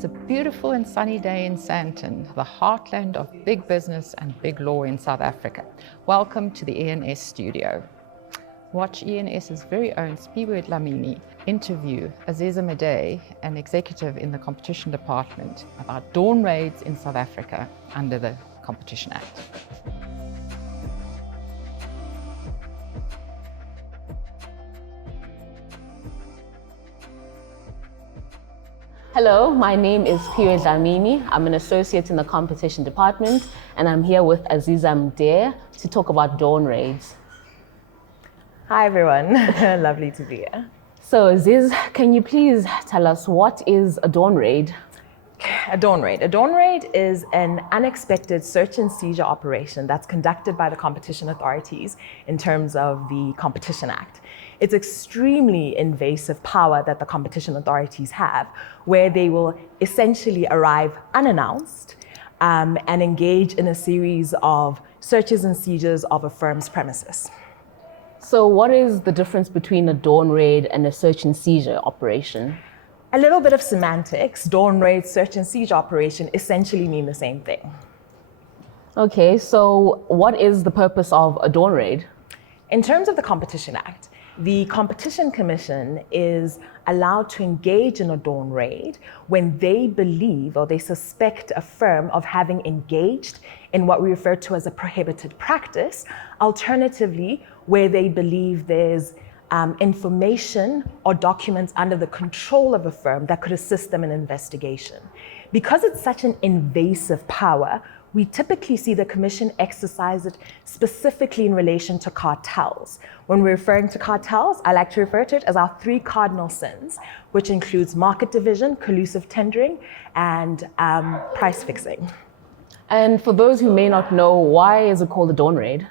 It's a beautiful and sunny day in Sandton, the heartland of big business and big law in South Africa. Welcome to the ENS studio. Watch ENS's very own Sphiwe Dlamini interview Aziza Mdee, an executive in the competition department, about dawn raids in South Africa under the Competition Act. Hello, my name is Sphiwe Dlamini. I'm an associate in the competition department, and I'm here with Aziza Mdee to talk about dawn raids. Hi everyone, lovely to be here. So Aziz, can you please tell us what is a dawn raid? A dawn raid. A dawn raid is an unexpected search and seizure operation that's conducted by the competition authorities in terms of the Competition Act. It's extremely invasive power that the competition authorities have, where they will essentially arrive unannounced and engage in a series of searches and seizures of a firm's premises. So what is the difference between a dawn raid and a search and seizure operation? A little bit of semantics. Dawn raid, search and seizure operation essentially mean the same thing. Okay, so what is the purpose of a dawn raid? In terms of the Competition Act, the Competition Commission is allowed to engage in a dawn raid when they believe or they suspect a firm of having engaged in what we refer to as a prohibited practice, alternatively, where they believe there's information or documents under the control of a firm that could assist them in investigation. Because it's such an invasive power, we typically see the Commission exercise it specifically in relation to cartels. When we're referring to cartels, I like to refer to it as our three cardinal sins, which includes market division, collusive tendering, and price fixing. And for those who may not know, why is it called a dawn raid?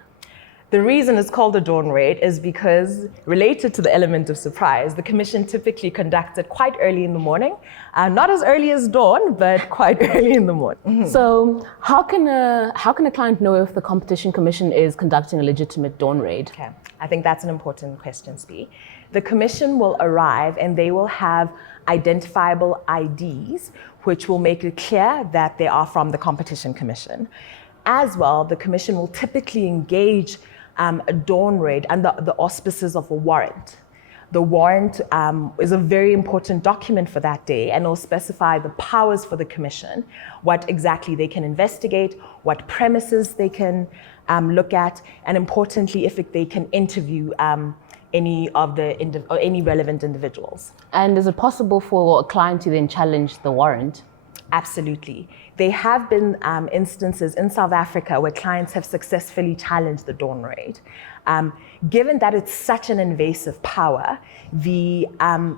The reason it's called a dawn raid is because, related to the element of surprise, the Commission typically conducts it quite early in the morning. Not as early as dawn, but quite early in the morning. So how can a client know if the Competition Commission is conducting a legitimate dawn raid? Okay, I think that's an important question, Spee. The Commission will arrive and they will have identifiable IDs, which will make it clear that they are from the Competition Commission. As well, the Commission will typically engage a dawn raid under the auspices of a warrant. The warrant is a very important document for that day and will specify the powers for the Commission, what exactly they can investigate, what premises they can look at, and importantly, if they can interview any relevant individuals. And is it possible for a client to then challenge the warrant? Absolutely. There have been instances in South Africa where clients have successfully challenged the dawn raid. Given that it's such an invasive power, the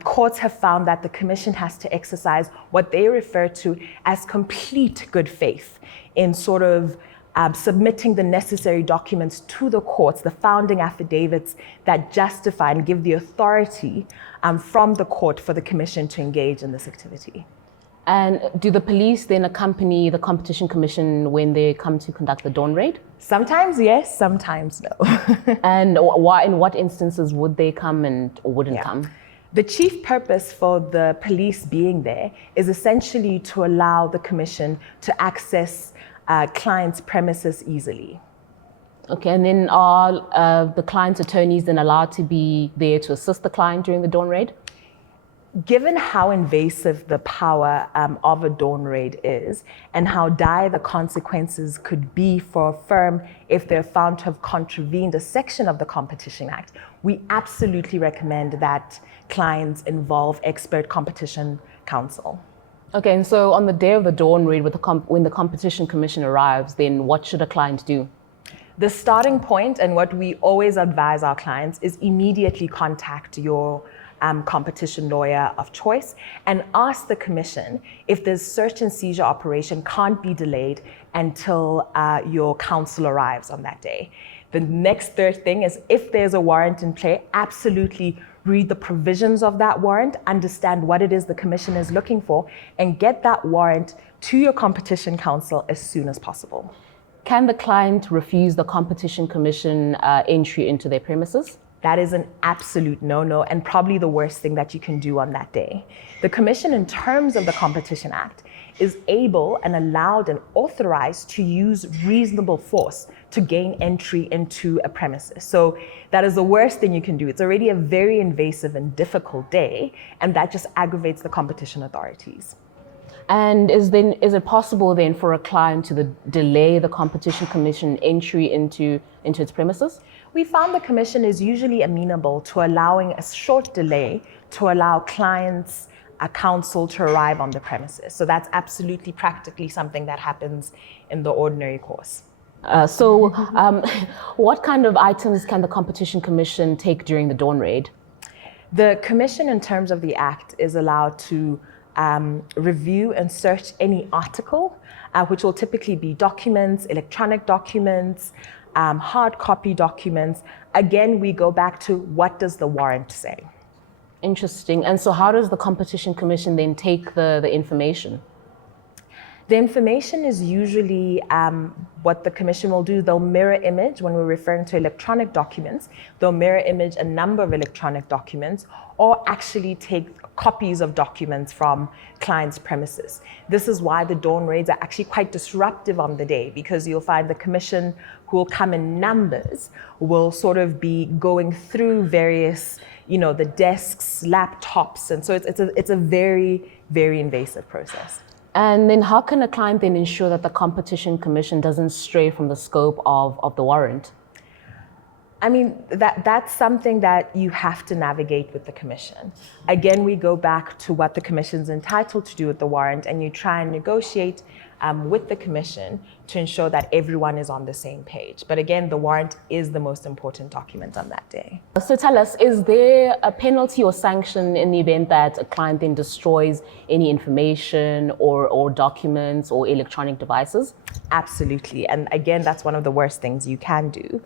courts have found that the Commission has to exercise what they refer to as complete good faith in sort of submitting the necessary documents to the courts, the founding affidavits that justify and give the authority from the court for the Commission to engage in this activity. And do the police then accompany the Competition Commission when they come to conduct the dawn raid? Sometimes yes, sometimes no. And why, in what instances would they come or wouldn't come? The chief purpose for the police being there is essentially to allow the Commission to access clients' premises easily. Okay, and then are the client's attorneys then allowed to be there to assist the client during the dawn raid? Given how invasive the power of a dawn raid is and how dire the consequences could be for a firm if they're found to have contravened a section of the Competition Act, we absolutely recommend that clients involve expert competition counsel. Okay, and so on the day of the dawn raid, when the Competition Commission arrives, then what should a client do? The starting point, and what we always advise our clients, is immediately contact your competition lawyer of choice and ask the Commission if the search and seizure operation can't be delayed until your counsel arrives on that day. The next third thing is, if there's a warrant in play, absolutely read the provisions of that warrant, understand what it is the Commission is looking for, and get that warrant to your competition counsel as soon as possible. Can the client refuse the Competition Commission entry into their premises? That is an absolute no-no and probably the worst thing that you can do on that day. The Commission, in terms of the Competition Act, is able and allowed and authorized to use reasonable force to gain entry into a premises. So that is the worst thing you can do. It's already a very invasive and difficult day, and that just aggravates the competition authorities. And is it possible then for a client to delay the Competition Commission entry into its premises? We found the Commission is usually amenable to allowing a short delay to allow clients, a counsel to arrive on the premises. So that's absolutely practically something that happens in the ordinary course. What kind of items can the Competition Commission take during the dawn raid? The Commission, in terms of the Act, is allowed to review and search any article, which will typically be documents, electronic documents, hard copy documents. Again, we go back to what does the warrant say? Interesting. And so how does the Competition Commission then take the information? The information is usually what the Commission will do. They'll mirror image, when we're referring to electronic documents, they'll mirror image a number of electronic documents or actually take copies of documents from clients' premises. This is why the dawn raids are actually quite disruptive on the day, because you'll find the Commission, who will come in numbers, will sort of be going through various, the desks, laptops, and so it's a very, very invasive process. And then how can a client then ensure that the Competition Commission doesn't stray from the scope of the warrant? I mean, that's something that you have to navigate with the Commission. Again, we go back to what the Commission's entitled to do with the warrant, and you try and negotiate with the Commission to ensure that everyone is on the same page. But again, the warrant is the most important document on that day. So tell us, is there a penalty or sanction in the event that a client then destroys any information or documents or electronic devices? Absolutely. And again, that's one of the worst things you can do.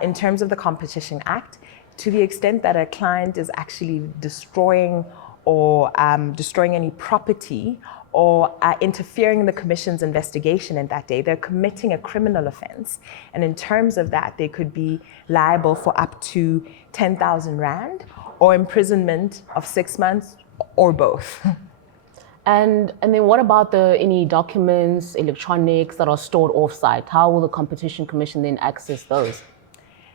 In terms of the Competition Act, to the extent that a client is actually destroying any property or interfering in the Commission's investigation in that day, they're committing a criminal offense. And in terms of that, they could be liable for up to 10,000 Rand or imprisonment of 6 months or both. And then what about any documents, electronics that are stored off-site? How will the Competition Commission then access those?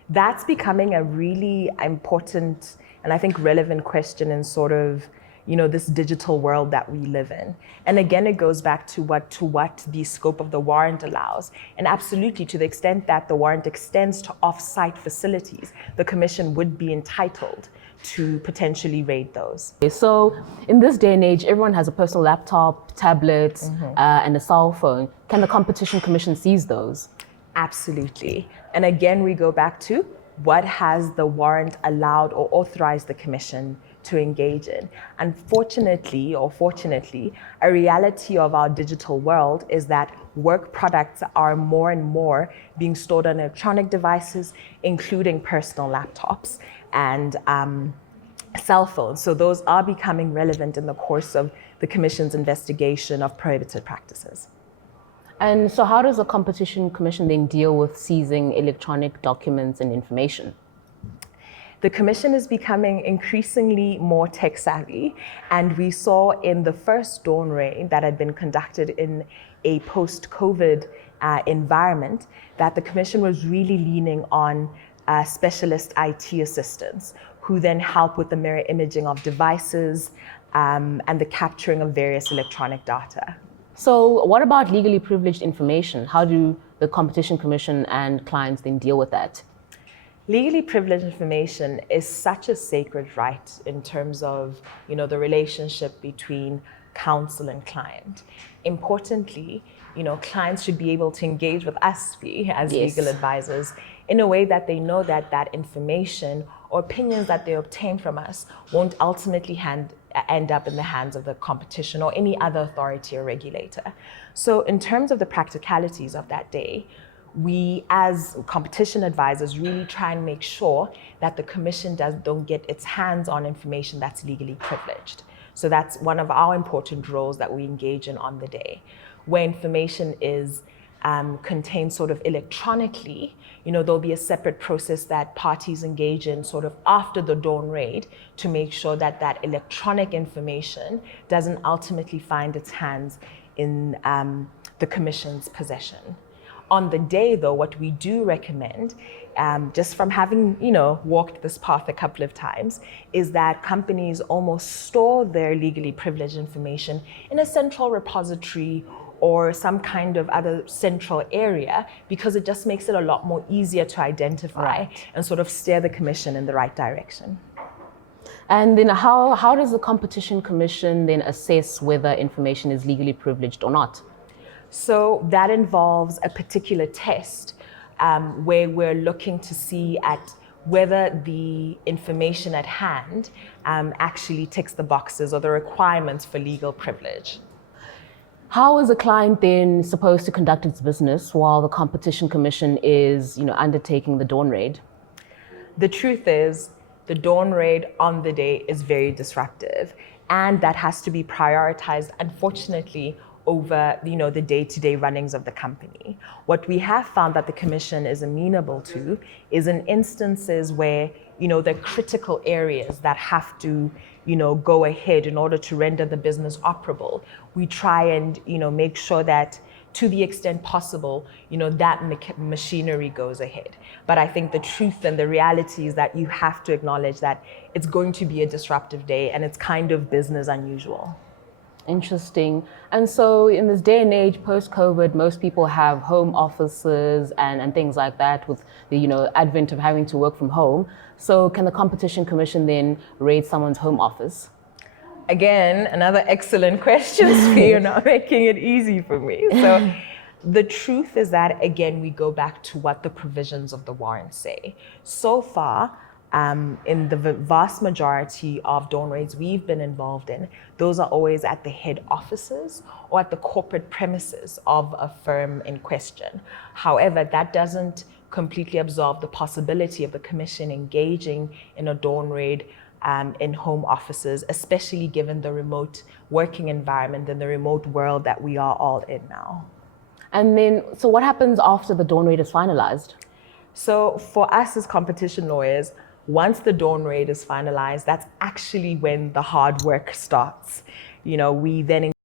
That's becoming a really important and I think relevant question in sort of, this digital world that we live in. And again, it goes back to what the scope of the warrant allows. And absolutely, to the extent that the warrant extends to off-site facilities, the Commission would be entitled to potentially raid those. So in this day and age, everyone has a personal laptop, tablet, and a cell phone. Can the Competition Commission seize those? Absolutely. And again, we go back to what has the warrant allowed or authorized the Commission to engage in. Unfortunately, or fortunately, a reality of our digital world is that work products are more and more being stored on electronic devices, including personal laptops and cell phones. So those are becoming relevant in the course of the Commission's investigation of prohibited practices. And so how does the Competition Commission then deal with seizing electronic documents and information? The Commission is becoming increasingly more tech savvy, and we saw in the first dawn raid that had been conducted in a post-COVID environment that the Commission was really leaning on specialist IT assistants who then help with the mirror imaging of devices and the capturing of various electronic data. So what about legally privileged information? How do the Competition Commission and clients then deal with that? Legally privileged information is such a sacred right in terms of, the relationship between counsel and client. Importantly, clients should be able to engage with us as legal advisors in a way that they know that that information or opinions that they obtain from us won't ultimately end up in the hands of the competition or any other authority or regulator. So in terms of the practicalities of that day, we as competition advisors really try and make sure that the Commission don't get its hands on information that's legally privileged. So that's one of our important roles that we engage in on the day, where information is contained sort of electronically, there'll be a separate process that parties engage in sort of after the dawn raid to make sure that that electronic information doesn't ultimately find its hands in the Commission's possession. On the day, though, what we do recommend, just from having, walked this path a couple of times, is that companies almost store their legally privileged information in a central repository or some kind of other central area, because it just makes it a lot more easier to identify and sort of steer the Commission in the right direction. And then how does the Competition Commission then assess whether information is legally privileged or not? So that involves a particular test where we're looking to see at whether the information at hand actually ticks the boxes or the requirements for legal privilege. How is a client then supposed to conduct its business while the Competition Commission is, undertaking the dawn raid? The truth is, the dawn raid on the day is very disruptive, and that has to be prioritized, unfortunately, over the day-to-day runnings of the company. What we have found that the Commission is amenable to is in instances where the critical areas that have to go ahead in order to render the business operable. We try and make sure that to the extent possible, that machinery goes ahead. But I think the truth and the reality is that you have to acknowledge that it's going to be a disruptive day and it's kind of business unusual. Interesting. And so in this day and age, post-COVID, most people have home offices and things like that with the advent of having to work from home. So can the Competition Commission then raid someone's home office? Again, another excellent question, Sphiwe. You're not making it easy for me. So the truth is that, again, we go back to what the provisions of the warrant say. So far, in the vast majority of dawn raids we've been involved in, those are always at the head offices or at the corporate premises of a firm in question. However, that doesn't completely absolve the possibility of the Commission engaging in a dawn raid in home offices, especially given the remote working environment and the remote world that we are all in now. And then, so what happens after the dawn raid is finalized? So for us as competition lawyers, once the dawn raid is finalized, that's actually when the hard work starts. We then